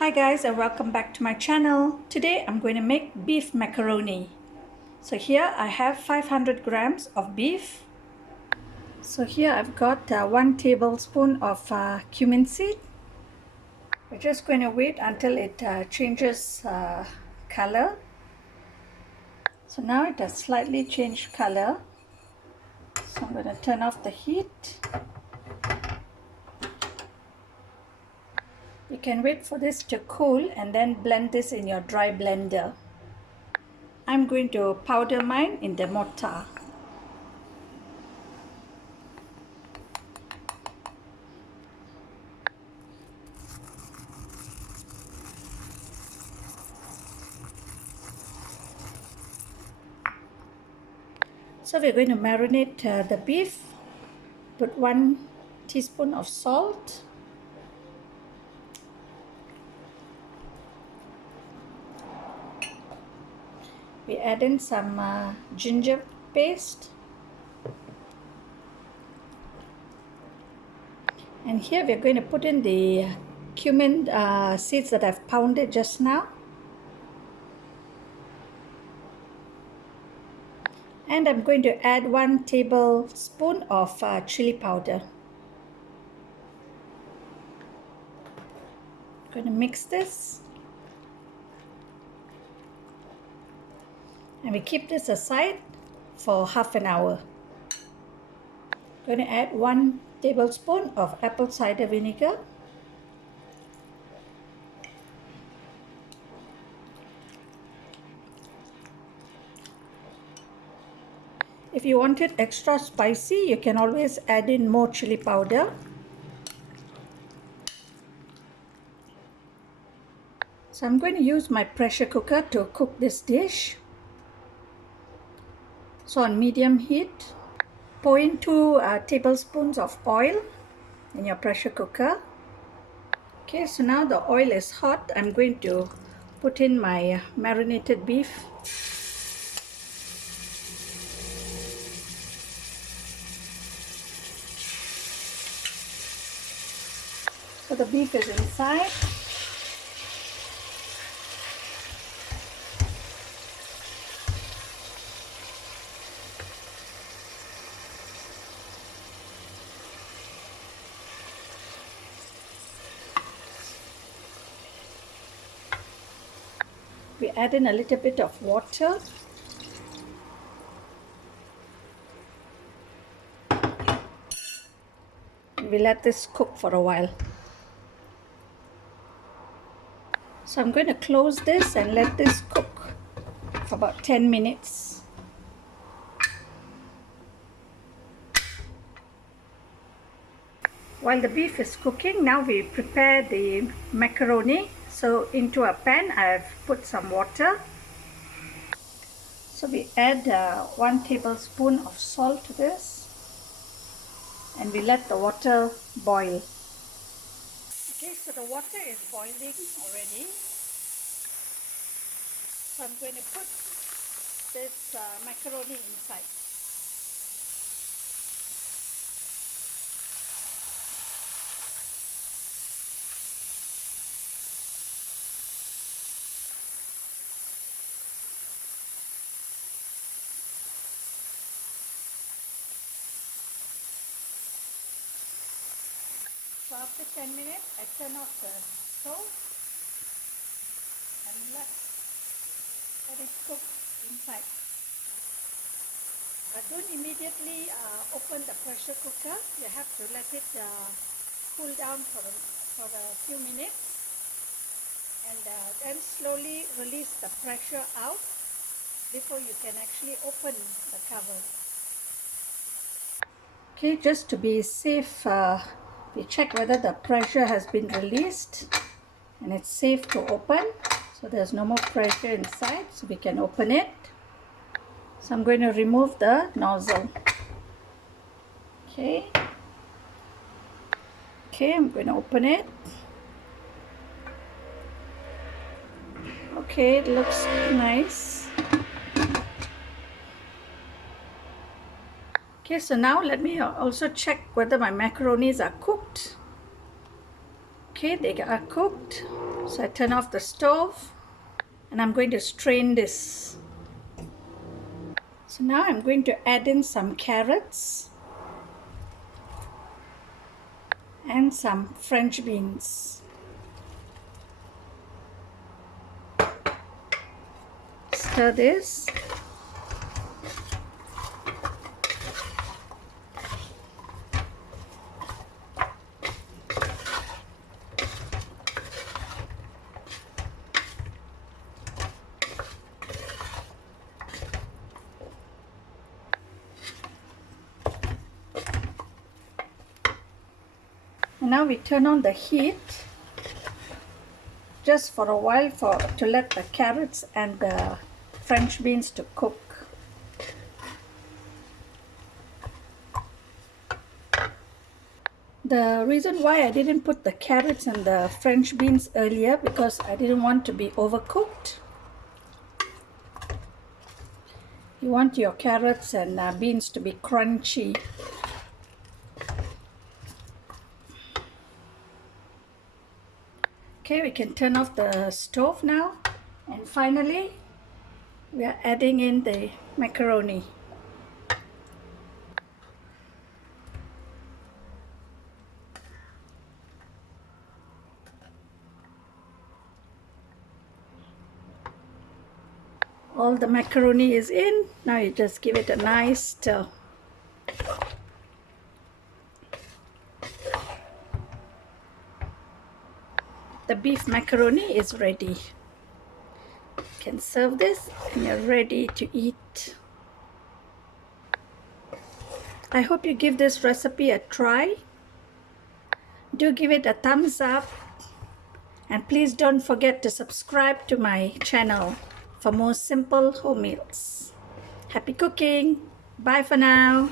Hi guys, and welcome back to my channel. Today I'm going to make beef macaroni. So here I have 500 grams of beef. So here I've got 1 tablespoon of cumin seed. We're just going to wait until it changes color. So now it has slightly changed color. So I'm going to turn off the heat. You can wait for this to cool and then blend this in your dry blender. I'm going to powder mine in the mortar. So we're going to marinate the beef. Put 1 teaspoon of salt. We add in some ginger paste. And here we're going to put in the cumin seeds that I've pounded just now. And I'm going to add 1 tablespoon of chili powder. I'm going to mix this. And we keep this aside for half an hour. I'm going to add 1 tablespoon of apple cider vinegar. If you want it extra spicy, you can always add in more chili powder. So I'm going to use my pressure cooker to cook this dish. So on medium heat, pour in 2 tablespoons of oil in your pressure cooker. Okay, so now the oil is hot. I'm going to put in my marinated beef. So the beef is inside. We add in a little bit of water. And we let this cook for a while. So I'm going to close this and let this cook for about 10 minutes. While the beef is cooking, now we prepare the macaroni. So into a pan, I've put some water. So we add 1 tablespoon of salt to this. And we let the water boil. Okay, so the water is boiling already. So I'm going to put this macaroni inside. So after 10 minutes, I turn off the stove and let it cook inside. Don't immediately open the pressure cooker. You have to let it cool down for a few minutes, and then slowly release the pressure out before you can actually open the cover. Okay, just to be safe, we check whether the pressure has been released and it's safe to open. So there's no more pressure inside, so we can open it. So I'm going to remove the nozzle. Okay, I'm going to open it. Okay, it looks nice. Okay, so now let me also check whether my macaronis are cooked. Okay, they are cooked. So I turn off the stove and I'm going to strain this. So now I'm going to add in some carrots and some French beans. Stir this. And now we turn on the heat just for a while to let the carrots and the French beans to cook. The reason why I didn't put the carrots and the French beans earlier because I didn't want to be overcooked. You want your carrots and beans to be crunchy. Okay, we can turn off the stove now. And finally, we are adding in the macaroni. All the macaroni is in. Now you just give it a nice stir. The beef macaroni is ready. You can serve this and you're ready to eat. I hope you give this recipe a try. Do give it a thumbs up. And please don't forget to subscribe to my channel for more simple home meals. Happy cooking! Bye for now.